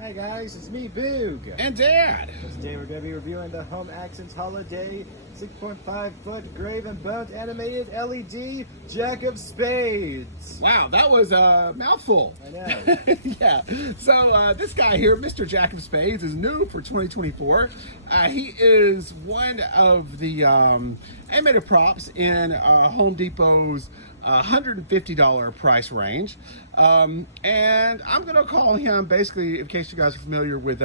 Hi guys, it's me, Boog. And Dad. Today we're going to be reviewing the Home Accents Holiday 6.5 foot graven boned animated LED Jack of Spades. Wow, that was a mouthful. I know. Yeah. So this guy here, Mr. Jack of Spades, is new for 2024. He is one of the animated props in Home Depot's $150 price range. And I'm going to call him, basically, in case you guys are familiar with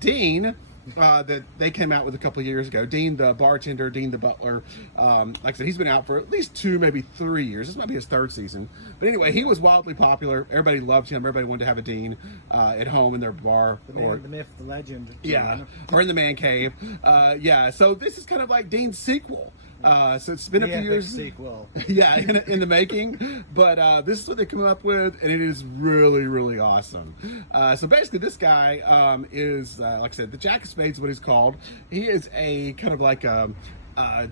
Dean, that they came out with a couple of years ago. Dean the bartender, Dean the butler. Like I said, he's been out for at least 2, maybe 3 years. This might be his 3rd season. But anyway, he was wildly popular. Everybody loved him. Everybody wanted to have a Dean at home in their bar. The man, the myth, the legend. Yeah, or in the man cave. Yeah, so this is kind of like Dean's sequel. So it's been a few years. Sequel. Yeah, in the making. But this is what they come up with, and it is really, really awesome. So basically, this guy is, like I said, the Jack of Spades is what he's called. He is a kind of like a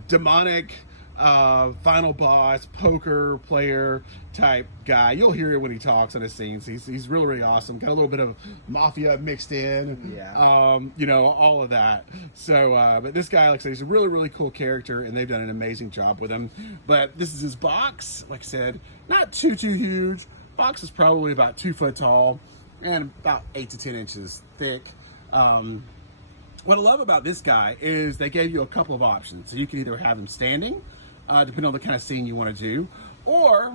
demonic final boss poker player type guy. You'll hear it when he talks on his scenes. He's really, really awesome. Got a little bit of mafia mixed in. Yeah. You know, all of that. So but this guy, like I said, he's a really, really cool character, and they've done an amazing job with him. But this is his box. Like I said, not too huge. Box is probably about 2 foot tall and about 8 to 10 inches thick. What I love about this guy is they gave you a couple of options. So you can either have him standing, depending on the kind of scene you want to do, or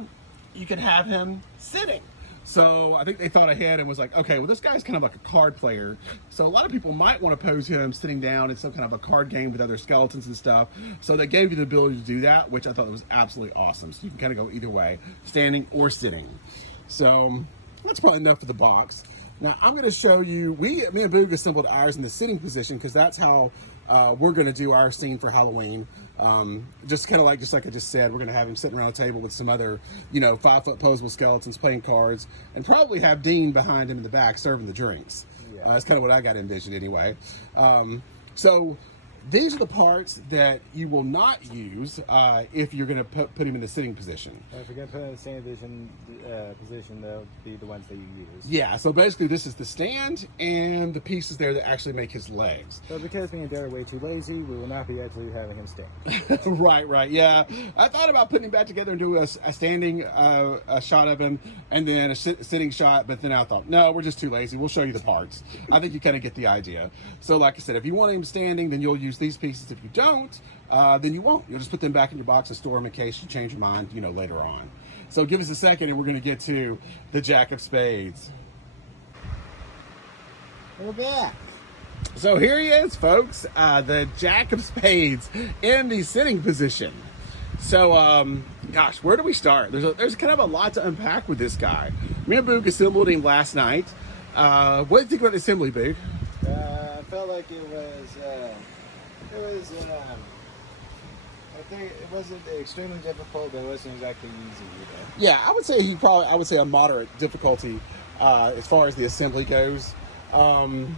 you could have him sitting. So I think they thought ahead and was like, okay, well, this guy's kind of like a card player. So a lot of people might want to pose him sitting down in some kind of a card game with other skeletons and stuff. So they gave you the ability to do that, which I thought was absolutely awesome. So you can kind of go either way, standing or sitting. So that's probably enough for the box. Now I'm going to show you, me and Boog assembled ours in the sitting position because that's how we're going to do our scene for Halloween. Just kind of like, just like I just said, we're going to have him sitting around a table with some other, 5 foot posable skeletons playing cards, and probably have Dean behind him in the back serving the drinks. Yeah. That's kind of what I got envisioned anyway. So these are the parts that you will not use if you're going to put him in the sitting position. If you're going to put him in the standing position, they'll be the ones that you use. Yeah, so basically this is the stand and the pieces there that actually make his legs. So because me and Dad are way too lazy, we will not be actually having him stand. Right, yeah. I thought about putting him back together and do a standing a shot of him and then a sitting shot, but then I thought, no, we're just too lazy. We'll show you the parts. I think you kind of get the idea. So like I said, if you want him standing, then you'll use these pieces. If you don't, then you won't. You'll just put them back in your box and store them in case you change your mind, later on. So give us a second and we're going to get to the Jack of Spades. We're back. So here he is, folks, the Jack of Spades in the sitting position. So, gosh, where do we start? There's kind of a lot to unpack with this guy. Me and Boog assembled him last night. What do you think about the assembly, Boog? I felt like it was I think it wasn't extremely difficult, but it wasn't exactly easy either. Yeah, I would say a moderate difficulty as far as the assembly goes. Hello.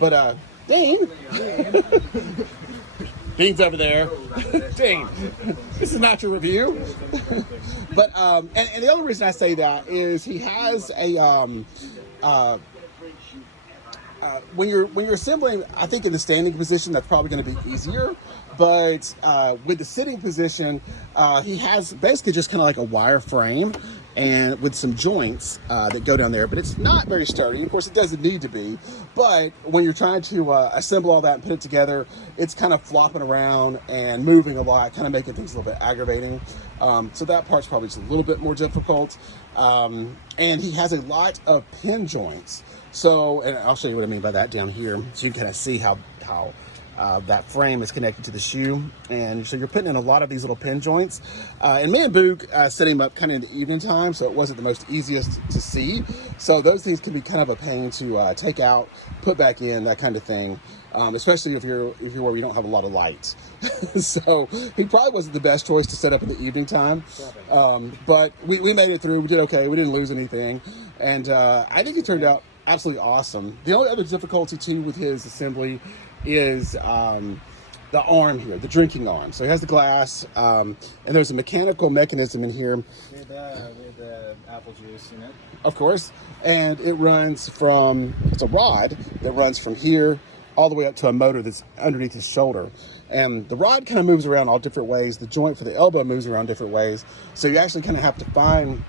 But Dean. Dean's over there. Dean, this is not your review. But and the only reason I say that is he has a when you're assembling, I think in the standing position that's probably going to be easier. But with the sitting position, he has basically just kind of like a wire frame and with some joints that go down there. But it's not very sturdy. Of course, it doesn't need to be. But when you're trying to assemble all that and put it together, it's kind of flopping around and moving a lot, kind of making things a little bit aggravating. So that part's probably just a little bit more difficult. And he has a lot of pin joints. So, and I'll show you what I mean by that down here, so you can kind of see how that frame is connected to the shoe. And so you're putting in a lot of these little pin joints. And me and Boog set him up kind of in the evening time, so it wasn't the most easiest to see. So those things can be kind of a pain to take out, put back in, that kind of thing. Especially if you're where you don't have a lot of light. So he probably wasn't the best choice to set up in the evening time. But we made it through. We did okay. We didn't lose anything. And I think it turned out absolutely awesome. The only other difficulty too with his assembly is the arm here, the drinking arm. So he has the glass, and there's a mechanical mechanism in here. With the apple juice in it. Of course, and it runs from, it's a rod that runs from here all the way up to a motor that's underneath his shoulder. And the rod kind of moves around all different ways. The joint for the elbow moves around different ways. So you actually kind of have to find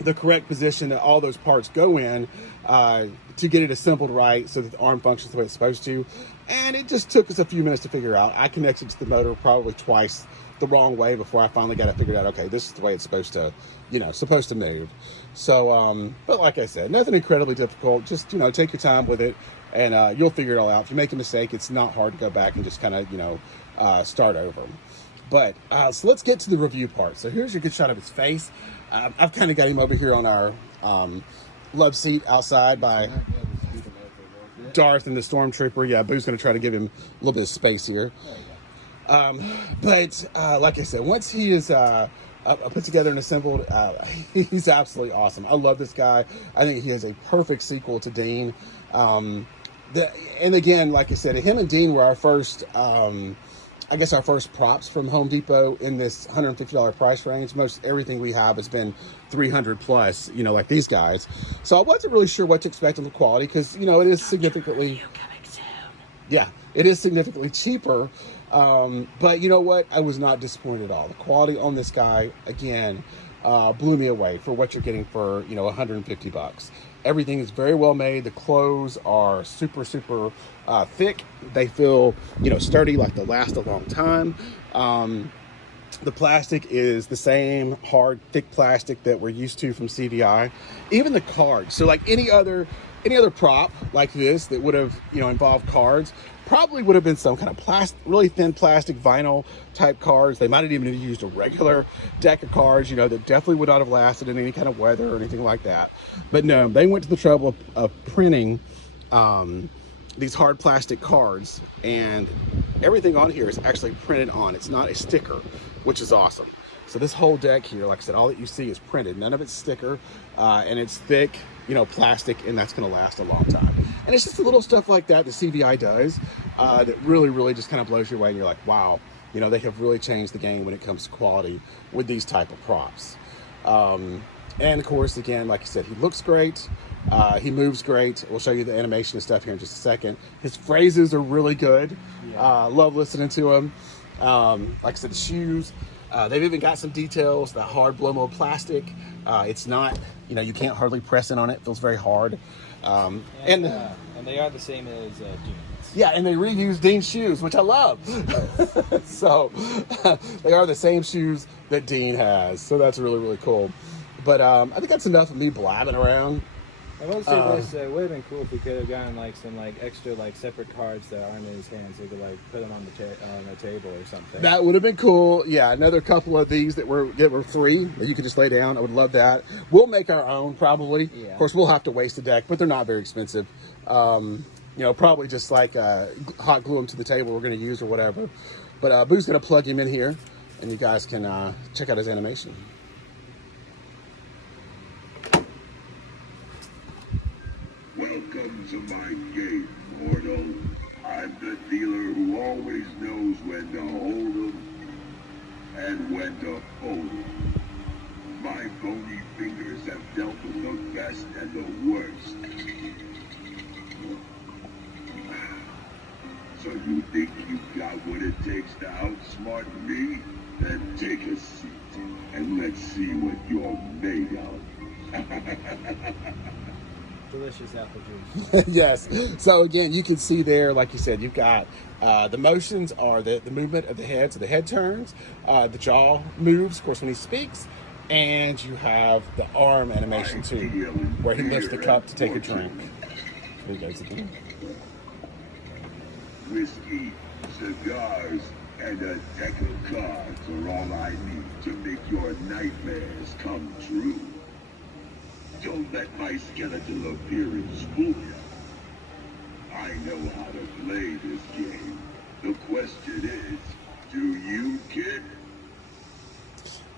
the correct position that all those parts go in to get it assembled right so that the arm functions the way it's supposed to. And it just took us a few minutes to figure out. I connected to the motor probably twice the wrong way before I finally got it figured out. Okay, this is the way it's supposed to, supposed to move. So, but like I said, nothing incredibly difficult. Just, take your time with it, and you'll figure it all out. If you make a mistake, it's not hard to go back and just kind of, start over. But so let's get to the review part. So here's your good shot of his face. I've kind of got him over here on our love seat outside by Darth and the Stormtrooper. Yeah, Boo's going to try to give him a little bit of space here. But like I said, once he is put together and assembled, he's absolutely awesome. I love this guy. I think he is a perfect sequel to Dean. And again, like I said, him and Dean were our first, our first props from Home Depot in this $150 price range. Most everything we have has been $300 plus, like these guys. So I wasn't really sure what to expect in the quality because, it is significantly, it is significantly cheaper. But you know what? I was not disappointed at all. The quality on this guy, again, blew me away for what you're getting for, $150. Everything is very well made. The clothes are super, super thick. They feel, sturdy, like they'll last a long time. The plastic is the same hard, thick plastic that we're used to from CVI. Even the cards. So like any other prop like this that would have, involved cards, probably would have been some kind of really thin plastic vinyl type cards. They might have even used a regular deck of cards, that definitely would not have lasted in any kind of weather or anything like that. But no, they went to the trouble of printing these hard plastic cards, and everything on here is actually printed on. It's not a sticker, which is awesome. So this whole deck here, like I said, all that you see is printed. None of it's sticker, and it's thick, plastic, and that's going to last a long time. And it's just the little stuff like that CVI does that really, really just kind of blows you away. And you're like, wow, they have really changed the game when it comes to quality with these type of props. And of course, again, like I said, he looks great. He moves great. We'll show you the animation and stuff here in just a second. His phrases are really good. Love listening to him. Like I said, the shoes. They've even got some details, that hard blow mold plastic. It's not, you can't hardly press in on it. It feels very hard. And they are the same as Dean's. Yeah, and they reuse Dean's shoes, which I love. So they are the same shoes that Dean has. So that's really, really cool. But I think that's enough of me blabbing around. I will say this, it would have been cool if we could have gotten some extra separate cards that aren't in his hands. So we could put them on the table or something. That would have been cool. Yeah, another couple of these that were free that you could just lay down. I would love that. We'll make our own probably. Yeah. Of course, we'll have to waste a deck, but they're not very expensive. Probably just hot glue them to the table we're going to use or whatever. But Boo's going to plug him in here, and you guys can check out his animation. Welcome to my game, mortal. I'm the dealer who always knows when to hold 'em and when to fold 'em. My bony fingers have dealt with the best and the worst. So you think you've got what it takes to outsmart me? Then take a seat and let's see what you're made of. Delicious apple juice. Yes. So again, you can see there, like you said, you've got the motions are the movement of the head. So the head turns, the jaw moves, of course, when he speaks, and you have the arm animation too, where he lifts the cup to take a drink. There he goes again. Whiskey, cigars, and a deck of cards are all I need to make your nightmares come true. Don't let my skeletal appearance fool you. I know how to play this game. The question is, do you, kid?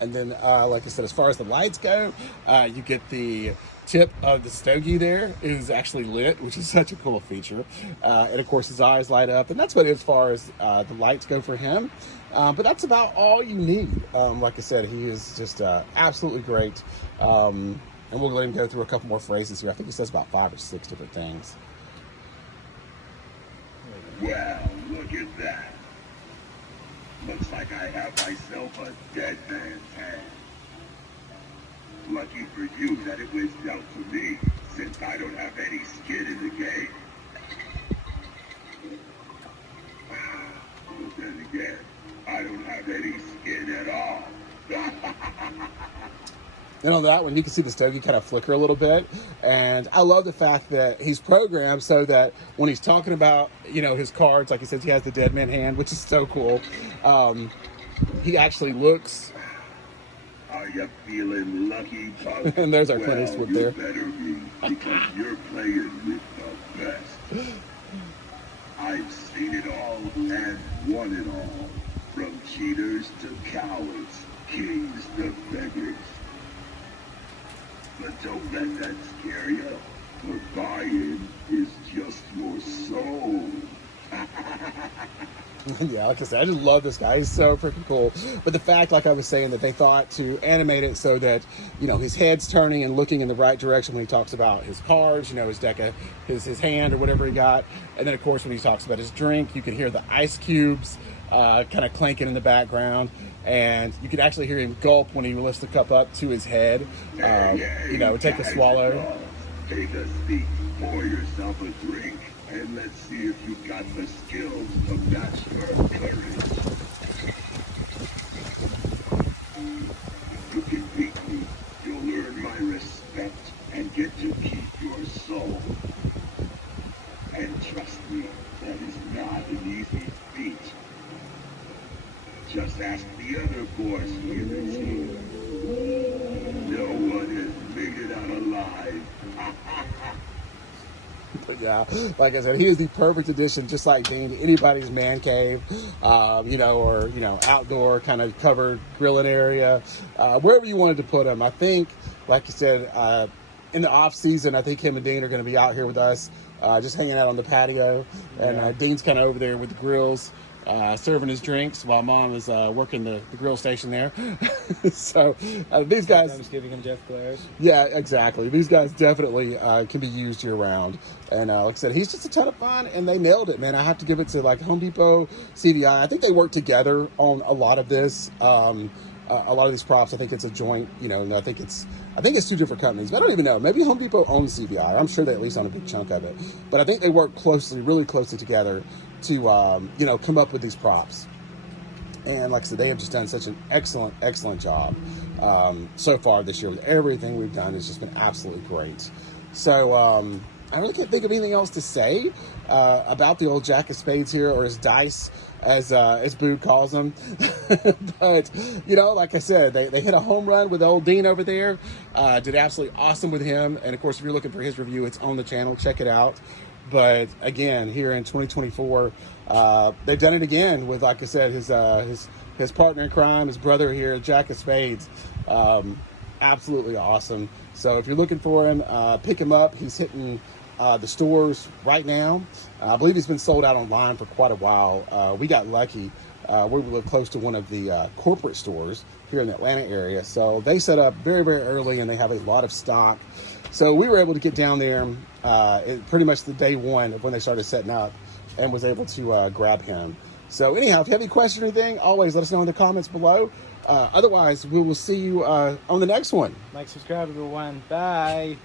And then, like I said, as far as the lights go, you get the tip of the stogie there is actually lit, which is such a cool feature. And of course, his eyes light up, and that's about it as far as the lights go for him. But that's about all you need. Like I said, he is just absolutely great. And we'll let him go through a couple more phrases here. I think he says about 5 or 6 different things. Well, look at that. Looks like I have myself a dead man's hand. Lucky for you that it was dealt to me, since I don't have any skin in the game. But then again, I don't have any skin at all. And on that one, you can see the stogie kind of flicker a little bit. And I love the fact that he's programmed so that when he's talking about, his cards, like he says, he has the dead man hand, which is so cool. He actually looks. Are you feeling lucky, Pug? And there's our Clint Eastwood there. You better be, because you're playing with the best. I've seen it all and won it all. From cheaters to cowards, kings to beggars. But don't let that scare you. The buy-in is just your soul. Yeah, like I said, I just love this guy. He's so freaking cool. But the fact, like I was saying, that they thought to animate it so that, his head's turning and looking in the right direction when he talks about his cards, his deck of his hand or whatever he got. And then, of course, when he talks about his drink, you can hear the ice cubes kind of clanking in the background. And you could actually hear him gulp when he lifts the cup up to his head. Take a swallow. Take a seat, pour yourself a drink, and let's see if you've got the skills to match your courage. If you can beat me, you'll earn my respect and get to keep your soul. And trust me, that is not an easy feat. Just ask the other boys here this year. No one has made it out alive. But yeah, like I said, he is the perfect addition, just like Dean, to anybody's man cave, or outdoor kind of covered grilling area, wherever you wanted to put him. I think, like you said, in the off season, I think him and Dean are going to be out here with us, just hanging out on the patio, and Dean's kind of over there with the grills. Serving his drinks while Mom is working the grill station there. So these guys, Sometimes giving him death glares. Yeah, exactly. These guys definitely can be used year round. And like I said, he's just a ton of fun, and they nailed it, man. I have to give it to Home Depot, CVI. I think they work together on a lot of this. A lot of these props, I think it's a joint. I think it's 2 different companies. But I don't even know. Maybe Home Depot owns CVI. I'm sure they at least own a big chunk of it. But I think they work really closely together to come up with these props. And like I said, they have just done such an excellent job so far this year. With everything we've done, it's just been absolutely great. So I really can't think of anything else to say about the old Jack of Spades here, or his dice, as Boo calls them. But like I said, they hit a home run with old Dean over there. Did absolutely awesome with him. And of course, if you're looking for his review, it's on the channel. Check it out. But again, here in 2024, they've done it again with, like I said, his partner in crime, his brother here, Jack of Spades. Absolutely awesome. So if you're looking for him, pick him up. He's hitting the stores right now. I believe he's been sold out online for quite a while. We got lucky. We live close to one of the corporate stores here in the Atlanta area. So they set up very, very early, and they have a lot of stock. So we were able to get down there pretty much the day one of when they started setting up, and was able to grab him. So anyhow, if you have any questions or anything, always let us know in the comments below. Otherwise, we will see you on the next one. Like, subscribe, everyone. Bye.